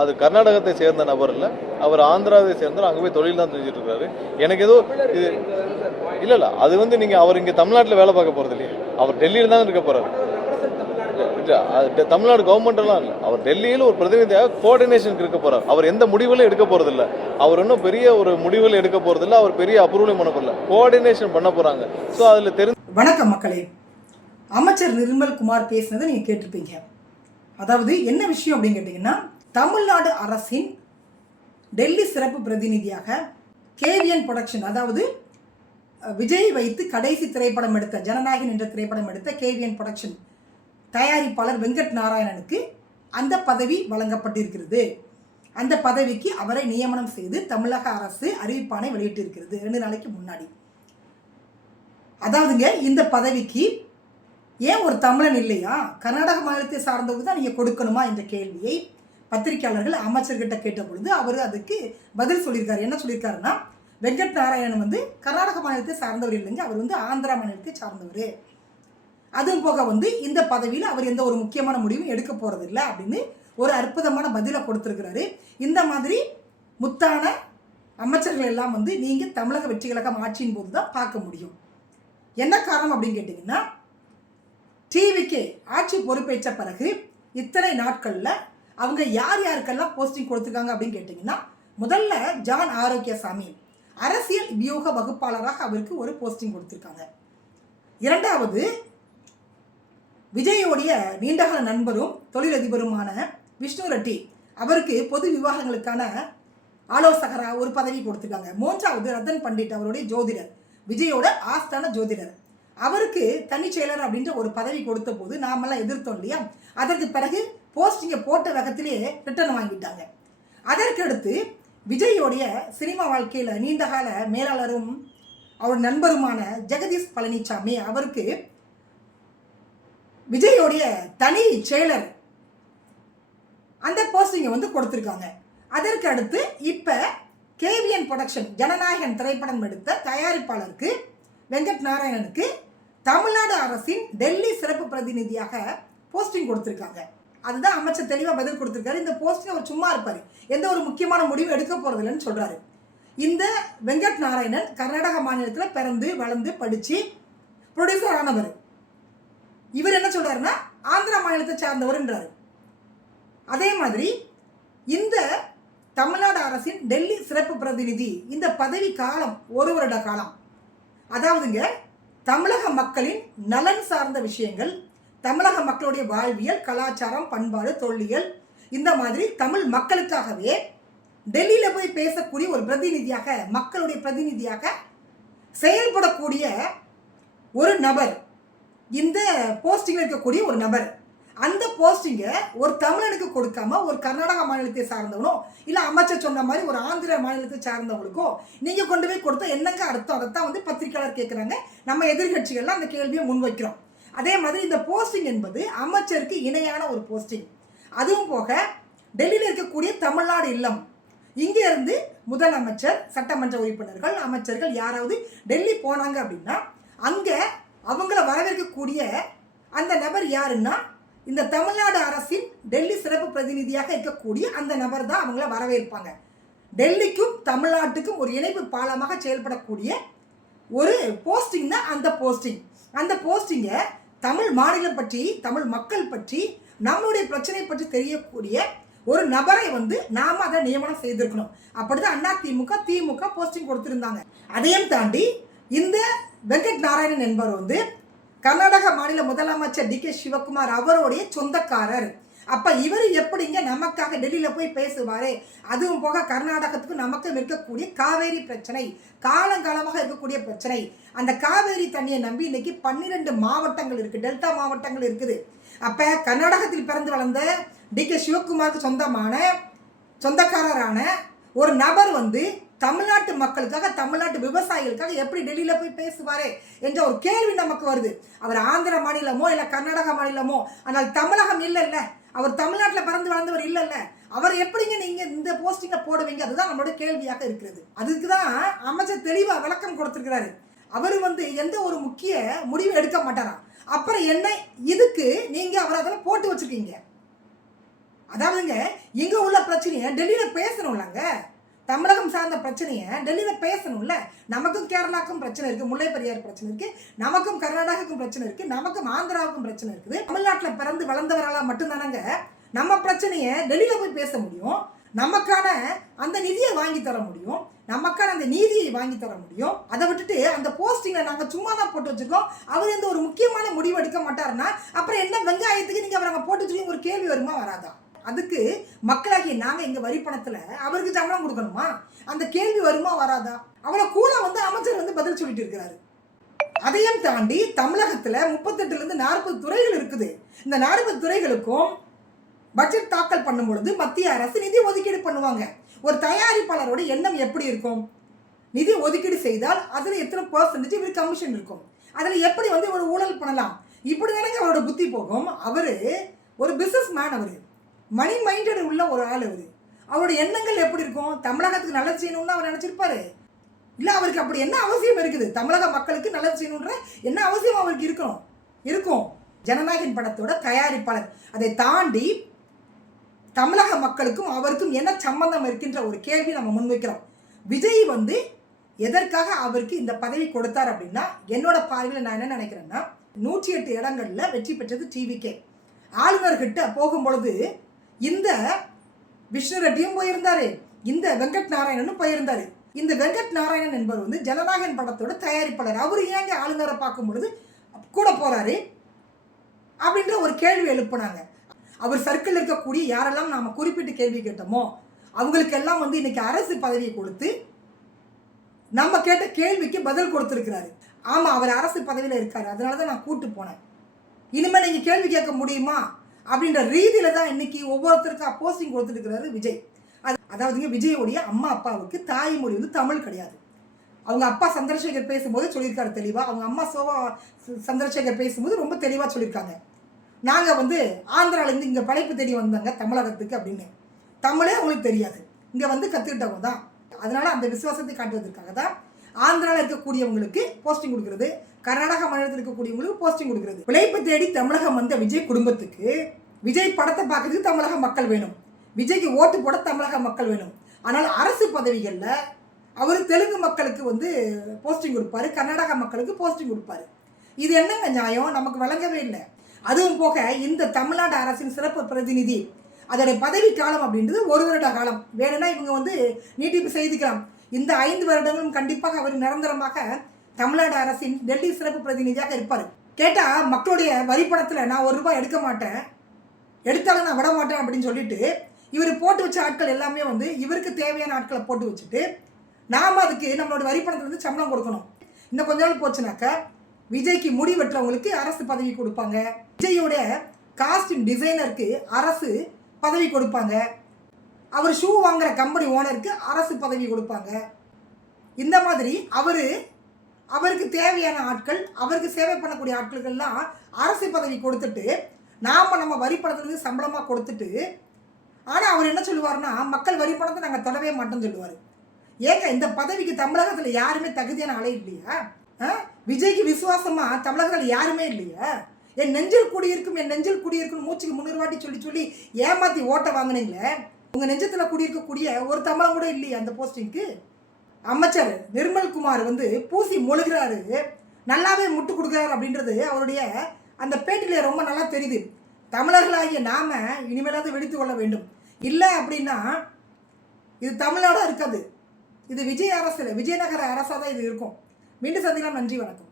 அது கர்நாடகத்தை சேர்ந்த நபர் இல்லை, அவர் ஆந்திராவை சேர்ந்தார். அங்கே போய் தொழில் தான் செஞ்சுட்டு இருக்காரு. எனக்கு ஏதோ இது இல்லை அது வந்து நீங்கள் அவர் இங்கே தமிழ்நாட்டில் வேலை பார்க்க போகிறது இல்லையா, அவர் டெல்லியில் தான் இருக்க போகிறார். தமிழ்நாடு கவர்மெண்ட் எல்லாம் இல்லை, அவர் டெல்லியில் ஒரு பிரதிநிதியாக கோஆர்டினேஷனுக்கு இருக்க போறார். அவர் எந்த முடிவுகளும் எடுக்க போறது இல்லை, அவர் இன்னும் பெரிய ஒரு முடிவுகள் எடுக்க போறது இல்லை, அவர் பெரிய அப்ரூவலும் பண்ண போறல, கோஆர்டினேஷன் பண்ண போறாங்க. ஸோ அதில் தெரிஞ்சு. வணக்கம் மக்களே, அமைச்சர் நிர்மல் குமார் பேசினதை நீங்கள் கேட்டிருப்பீங்க. அதாவது என்ன விஷயம் அப்படின்னு கேட்டிங்கன்னா, தமிழ்நாடு அரசின் டெல்லி சிறப்பு பிரதிநிதியாக கேவிஎன் ப்ரொடக்ஷன், அதாவது விஜய் வைத்து கடைசி திரைப்படம் எடுத்த ஜனநாயகன் என்ற திரைப்படம் எடுத்த கேவிஎன் ப்ரொடக்ஷன் தயாரிப்பாளர் வெங்கட் நாராயணனுக்கு அந்த பதவி வழங்கப்பட்டிருக்கிறது. அந்த பதவிக்கு அவரை நியமனம் செய்து தமிழக அரசு அறிவிப்பானை வெளியிட்டிருக்கிறது 2 நாளைக்கு முன்னாடி. அதாவதுங்க, இந்த பதவிக்கு ஏன் ஒரு தமிழன் இல்லையா, கர்நாடக மாநிலத்தை சார்ந்தவங்க தான் நீங்கள் கொடுக்கணுமா என்ற கேள்வியை பத்திரிகையாளர்கள் அமைச்சர்கிட்ட கேட்ட பொழுது அவர் அதுக்கு பதில் சொல்லியிருக்காரு. என்ன சொல்லியிருக்காருன்னா, வெங்கட் நாராயணன் வந்து கர்நாடக மாநிலத்தை சார்ந்தவர் இல்லைங்க, அவர் வந்து ஆந்திரா மாநிலத்தை சார்ந்தவர். அதுவும் போக வந்து இந்த பதவியில் அவர் எந்த ஒரு முக்கியமான முடிவும் எடுக்க போகிறது இல்லை அப்படின்னு ஒரு அற்புதமான பதிலை கொடுத்துருக்கிறாரு. இந்த மாதிரி முத்தான அமைச்சர்கள் எல்லாம் வந்து நீங்கள் தமிழக வெற்றி கழகம் ஆட்சியின் போது தான் பார்க்க முடியும். என்ன காரணம் அப்படின்னு கேட்டிங்கன்னா, டிவிக்கு ஆட்சி பொறுப்பேற்ற பிறகு இத்தனை நாட்களில் அவங்க யார் யாருக்கெல்லாம் போஸ்டிங் கொடுத்துருக்காங்க அப்படின்னு கேட்டிங்கன்னா, முதல்ல ஜான் ஆரோக்கியசாமி அரசியல் வியூக வகுப்பாளராக அவருக்கு ஒரு போஸ்டிங் கொடுத்துருக்காங்க. இரண்டாவது, விஜயோடைய நீண்டகால நண்பரும் தொழிலதிபருமான விஷ்ணு ரெட்டி, அவருக்கு பொது விவாகங்களுக்கான ஆலோசகராக ஒரு பதவி கொடுத்துருக்காங்க. மூன்றாவது, ரத்தன் பண்டிட், அவருடைய ஜோதிடர், விஜயோட ஆஸ்தான ஜோதிடர், அவருக்கு தனி செயலர் அப்படின்ற ஒரு பதவி கொடுத்த போது நாமெல்லாம் எதிர்த்தோம் இல்லையா. அதற்கு பிறகு போஸ்டிங்கை போட்ட வேகத்திலே ரிட்டர்ன் வாங்கிட்டாங்க. அதற்கடுத்து விஜயோடைய சினிமா வாழ்க்கையில் நீண்டகால மேலாளரும் அவர் நண்பருமான ஜெகதீஷ் பழனிசாமி, அவருக்கு விஜயோடைய தனி செயலர் அந்த போஸ்டிங்கை வந்து கொடுத்துருக்காங்க. அதற்கு அடுத்து இப்போ கேவிஎன் ப்ரொடக்ஷன் ஜனநாயகன் திரைப்படம் எடுத்த தயாரிப்பாளருக்கு வெங்கட் நாராயணனுக்கு தமிழ்நாடு அரசின் டெல்லி சிறப்பு பிரதிநிதியாக போஸ்டிங் கொடுத்துருக்காங்க. அதுதான் அமைச்சர் தெளிவாக பதில் கொடுத்துருக்காரு. இந்த போஸ்டிங் அவர் சும்மா இருப்பார், எந்த ஒரு முக்கியமான முடிவும் எடுக்க போகிறது இல்லைன்னு சொல்கிறாரு. இந்த வெங்கட் நாராயணன் கர்நாடக மாநிலத்தில் பிறந்து வளர்ந்து படித்து ப்ரொடியூசர் ஆனவர். இவர் என்ன சொல்கிறாருன்னா, ஆந்திரா மாநிலத்தை சார்ந்தவர்ன்றாரு. அதே மாதிரி இந்த தமிழ்நாடு அரசின் டெல்லி சிறப்பு பிரதிநிதி இந்த பதவி காலம் 1 வருட காலம். அதாவதுங்க, தமிழக மக்களின் நலன் சார்ந்த விஷயங்கள், தமிழக மக்களுடைய வாழ்வியல், கலாச்சாரம், பண்பாடு, தொல்லியல், இந்த மாதிரி தமிழ் மக்களுக்காகவே டெல்லியில் போய் பேசக்கூடிய ஒரு பிரதிநிதியாக, மக்களுடைய பிரதிநிதியாக செயல்படக்கூடிய ஒரு நபர், இந்த போஸ்டிங்கில் இருக்கக்கூடிய ஒரு நபர். அந்த போஸ்டிங்கை ஒரு தமிழனுக்கு கொடுக்காம ஒரு கர்நாடக மாநிலத்தை சார்ந்தவனோ இல்லை அமைச்சர் சொன்ன மாதிரி ஒரு ஆந்திர மாநிலத்தை சார்ந்தவங்களுக்கோ நீங்கள் கொண்டு போய் கொடுத்தா என்னங்க அர்த்தம்? அதைத்தான் வந்து பத்திரிகையாளர் கேட்குறாங்க. நம்ம எதிர்கட்சிகள்லாம் அந்த கேள்வியை முன்வைக்கிறோம். அதே மாதிரி இந்த போஸ்டிங் என்பது அமைச்சருக்கு இணையான ஒரு போஸ்டிங். அதுவும் போக டெல்லியில் இருக்கக்கூடிய தமிழ்நாடு இல்லம், இங்கே இருந்து முதலமைச்சர், சட்டமன்ற உறுப்பினர்கள், அமைச்சர்கள் யாராவது டெல்லி போனாங்க அப்படின்னா அங்கே அவங்கள வரவேற்கக்கூடிய அந்த நபர் யாருன்னா, இந்த தமிழ்நாடு அரசின் டெல்லி சிறப்பு பிரதிநிதியாக இருக்கக்கூடிய அந்த நபர் தான் அவங்கள வரவேற்பாங்க. டெல்லிக்கும் தமிழ்நாட்டுக்கும் ஒரு இணைப்பு பாலமாக செயல்படக்கூடிய ஒரு போஸ்டிங் தான் அந்த போஸ்டிங். அந்த போஸ்டிங்கை தமிழ் மாநிலம் பற்றி, தமிழ் மக்கள் பற்றி, நம்மளுடைய பிரச்சனை பற்றி தெரியக்கூடிய ஒரு நபரை வந்து நாம் அதை நியமனம் செய்திருக்கணும். அப்படிதான் அதிமுக, திமுக போஸ்டிங் கொடுத்துருந்தாங்க. அதையும் தாண்டி இந்த வெங்கட் நாராயணன் என்பவர் வந்து கர்நாடக மாநில முதலமைச்சர் DK சிவகுமார் அவருடைய சொந்தக்காரர். அப்போ இவர் எப்படிங்க நமக்காக டெல்லியில் போய் பேசுவார்? அதுவும் போக கர்நாடகத்துக்கும் நமக்கும் இருக்கக்கூடிய காவேரி பிரச்சனை, காலங்காலமாக இருக்கக்கூடிய பிரச்சனை. அந்த காவேரி தண்ணியை நம்பி இன்னைக்கு 12 மாவட்டங்கள் இருக்குது, டெல்டா மாவட்டங்கள் இருக்குது. அப்போ கர்நாடகத்தில் பிறந்து வளர்ந்த DK சிவகுமாருக்கு சொந்தக்காரரான ஒரு நபர் வந்து தமிழ்நாட்டு மக்களுக்காக, தமிழ்நாட்டு விவசாயிகளுக்காக எப்படி டெல்லியில் போய் பேசுவார் என்ற ஒரு கேள்வி நமக்கு வருது. அவர் ஆந்திர மாநிலமோ இல்லை கர்நாடக மாநிலமோ, ஆனால் தமிழகம் இல்லைல்ல, அவர் தமிழ்நாட்டில் பிறந்து வளர்ந்தவர் இல்லைல்ல, அவர் எப்படிங்க நீங்கள் இந்த போஸ்டிங்கை போடுவீங்க? அதுதான் நம்மளோட கேள்வியாக இருக்கிறது. அதுக்கு தான் அமைச்சர் தெளிவாக விளக்கம் கொடுத்துருக்கிறாரு. அவர் வந்து எந்த ஒரு முக்கிய முடிவு எடுக்க மாட்டாராம். அப்புறம் என்ன இதுக்கு நீங்கள் அவர் அதெல்லாம் போட்டு வச்சுருக்கீங்க? அதாவதுங்க இங்க உள்ள பிரச்சனையை டெல்லியில பேசணும்லங்க. தமிழகம் சார்ந்த பிரச்சனையை டெல்லியில பேசணும்ல. நமக்கும் கேரளாக்கும் பிரச்சனை இருக்கு, முல்லை பெரியார் பிரச்சனை இருக்கு, நமக்கும் கர்நாடகாவுக்கும் பிரச்சனை இருக்கு, நமக்கும் ஆந்திராவுக்கும் பிரச்சனை இருக்குது. தமிழ்நாட்டில் பிறந்து வளர்ந்தவர்களால் மட்டும்தானங்க நம்ம பிரச்சனையை டெல்லியில போய் பேச முடியும், நமக்கான அந்த நிதியை வாங்கி தர முடியும், நமக்கான அந்த நீதியை வாங்கி தர முடியும். அதை விட்டுட்டு அந்த போஸ்டிங்கை நாங்கள் சும்மா தான் போட்டு வச்சுருக்கோம், அவர் எந்த ஒரு முக்கியமான முடிவு எடுக்க மாட்டாருன்னா அப்புறம் என்ன வெங்காயத்துக்கு நீங்கள் அவரை போட்டு வச்சுருக்கீங்க ஒரு கேள்வி வருமா வராதா? அதுக்கு மக்களாகிய நாங்கள் எங்கள் வரி பணத்தில் அவருக்கு சம்பளம் கொடுக்கணுமா? அந்த கேள்வி வருமா வராதா? அவரை கூட வந்து அமைச்சர் வந்து பதில் சொல்லிட்டு இருக்கிறாரு. அதையும் தாண்டி தமிழகத்தில் 38லேருந்து 40 துறைகள் இருக்குது. இந்த 40 துறைகளுக்கும் பட்ஜெட் தாக்கல் பண்ணும் பொழுது மத்திய அரசு நிதி ஒதுக்கீடு பண்ணுவாங்க. ஒரு தயாரிப்பாளரோட எண்ணம் எப்படி இருக்கும்? நிதி ஒதுக்கீடு செய்தால் அதில் எத்தனை % இவர் கமிஷன் இருக்கும், அதில் எப்படி வந்து ஒரு ஊழல் பண்ணலாம், இப்படி தானங்க அவரோட புத்தி போகும். அவர் ஒரு பிஸ்னஸ் மேன், அவர் மணி மைண்டட் உள்ள ஒரு ஆள். அவரோட எண்ணங்கள் எப்படி இருக்கும்? தமிழகத்துக்கு நல்லது செய்யணும்னு அவர் நினச்சிருப்பாரு. இல்லை அவருக்கு அப்படி என்ன அவசியம் இருக்குது? தமிழக மக்களுக்கு நல்லது செய்யணுன்ற என்ன அவசியம் அவருக்கு இருக்கும். ஜனநாயகன் படத்தோட தயாரிப்பாளர். அதை தாண்டி தமிழக மக்களுக்கும் அவருக்கும் என்ன சம்பந்தம் இருக்கின்ற ஒரு கேள்வி நம்ம முன்வைக்கிறோம். விஜய் வந்து எதற்காக அவருக்கு இந்த பதவி கொடுத்தார் அப்படின்னா, என்னோட பார்வையில் நான் என்ன நினைக்கிறேன்னா, 108 இடங்கள்ல வெற்றி பெற்றது டிவிகே. ஆளுநர்கிட்ட போகும்பொழுது இந்த விஷ்ணு ரெட்டியும் போயிருந்தாரு, இந்த வெங்கட் நாராயணனும் போயிருந்தாரு. இந்த வெங்கட் நாராயணன் என்பவர் வந்து ஜனநாயகன் படத்தோட தயாரிப்பாளர். அவர் ஏங்க ஆளுநரை பார்க்கும் பொழுது கூட போறாரு அப்படின்ற ஒரு கேள்வி எழுப்புனாங்க. அவர் சர்க்கிள் இருக்கக்கூடிய யாரெல்லாம் நாம குறிப்பிட்டு கேள்வி கேட்டோமோ அவங்களுக்கெல்லாம் வந்து இன்னைக்கு அரசு பதவியை கொடுத்து நம்ம கேட்ட கேள்விக்கு பதில் கொடுத்துருக்கிறாரு. ஆமா, அவர் அரசு பதவியில் இருக்காரு, அதனால தான் நான் கூட்டு போனேன். இனிமேல் நீங்க கேள்வி கேட்க முடியுமா அப்படின்ற ரீதியில தான் இன்னைக்கு ஒவ்வொருத்தருக்கா போஸ்டிங் கொடுத்துருக்கிறாரு விஜய். அதாவதுங்க விஜயோடைய அம்மா அப்பாவுக்கு தாய்மொழி வந்து தமிழ் கிடையாது. அவங்க அப்பா சந்திரசேகர் பேசும்போது சொல்லியிருக்காரு தெளிவாக, அவங்க அம்மா சோபா சந்திரசேகர் பேசும்போது ரொம்ப தெளிவாக சொல்லியிருக்காங்க, நாங்கள் வந்து ஆந்திராவிலேருந்து இங்கே படைப்பு தேடி வந்தாங்க தமிழகத்துக்கு அப்படின்னு. தமிழே அவங்களுக்கு தெரியாது, இங்கே வந்து கற்றுக்கிட்டவங்க தான். அதனால் அந்த விசுவாசத்தை காட்டுவதற்காக தான் ஆந்திராவில் இருக்கக்கூடியவங்களுக்கு போஸ்டிங் கொடுக்குறது, கர்நாடகா மாநிலத்தில் இருக்கக்கூடியவங்களுக்கு போஸ்டிங் கொடுக்குறது. பிழைப்பு தேடி தமிழகம் வந்த விஜய் குடும்பத்துக்கு விஜய் படத்தை பார்க்கறதுக்கு தமிழக மக்கள் வேணும், விஜய்க்கு ஓட்டு போட தமிழக மக்கள் வேணும். ஆனால் அரசு பதவிகளில் அவர் தெலுங்கு மக்களுக்கு வந்து போஸ்டிங் கொடுப்பாரு, கர்நாடகா மக்களுக்கு போஸ்டிங் கொடுப்பாரு. இது என்னங்க நியாயம்? நமக்கு விளங்கவே இல்லை. அதுவும் போக இந்த தமிழ்நாடு அரசின் சிறப்பு பிரதிநிதி அதோடைய பதவி காலம் அப்படின்றது 1 வருட காலம். வேணும்னா இவங்க வந்து நீட்டிப்பு செய்துக்கலாம். இந்த 5 வருடங்களும் கண்டிப்பாக அவர் நிரந்தரமாக தமிழ்நாடு அரசின் டெல்லி சிறப்பு பிரதிநிதியாக இருப்பார். கேட்டால் மக்களுடைய வரி பணத்தில் நான் 1 ரூபாய் எடுக்க மாட்டேன், எடுத்தாலும் நான் விட மாட்டேன் அப்படின்னு சொல்லிட்டு இவர் போட்டு வச்ச ஆட்கள் எல்லாமே வந்து இவருக்கு தேவையான ஆட்களை போட்டு வச்சுட்டு நாம் அதுக்கு நம்மளோட வரி பணத்துலேருந்து சம்பளம் கொடுக்கணும். இன்னும் கொஞ்ச நாள் போச்சுனாக்கா விஜய்க்கு முடி வெட்டுறவங்களுக்கு அரசு பதவி கொடுப்பாங்க, விஜயோட காஸ்டியூம் டிசைனருக்கு அரசு பதவி கொடுப்பாங்க, அவர் ஷூ வாங்குற கம்பெனி ஓனருக்கு அரசு பதவி கொடுப்பாங்க. இந்த மாதிரி அவருக்கு தேவையான ஆட்கள், அவருக்கு சேவை பண்ணக்கூடிய ஆட்களுக்கெல்லாம் அரசு பதவி கொடுத்துட்டு நாம் நம்ம வரி பணத்துலேருந்து சம்பளமாக கொடுத்துட்டு, ஆனால் அவர் என்ன சொல்லுவார்னா மக்கள் வரி பணத்தை நாங்கள் தொடவே மாட்டோம்னு சொல்லுவார். ஏங்க இந்த பதவிக்கு தமிழகத்தில் யாருமே தகுதியான ஆளே இல்லையா? விஜய்க்கு விசுவாசமாக தமிழகத்தில் யாருமே இல்லையா? என் நெஞ்சில் குடியிருக்கும் மூச்சுக்கு 300 வாட்டி சொல்லி ஏமாற்றி ஓட்ட வாங்கினீங்களே, உங்கள் நெஞ்சத்தில் குடியிருக்கக்கூடிய ஒரு தமிழம் கூட இல்லையா அந்த போஸ்டிங்க்கு? அமைச்சர் நிர்மல்குமார் வந்து பூசி மொழுகிறாரு, நல்லாவே முட்டு கொடுக்குறாரு அப்படின்றது அவருடைய அந்த பேட்டியில் ரொம்ப நல்லா தெரியுது. தமிழர்களாகிய நாம இனிமேலாவது வெடித்து கொள்ள வேண்டும். இல்லை அப்படின்னா இது தமிழ்நாடாக இருக்காது, இது விஜய் அரசு, விஜயநகர அரசாக தான் இது இருக்கும். மீண்டும் சந்திக்கலாம். நன்றி, வணக்கம்.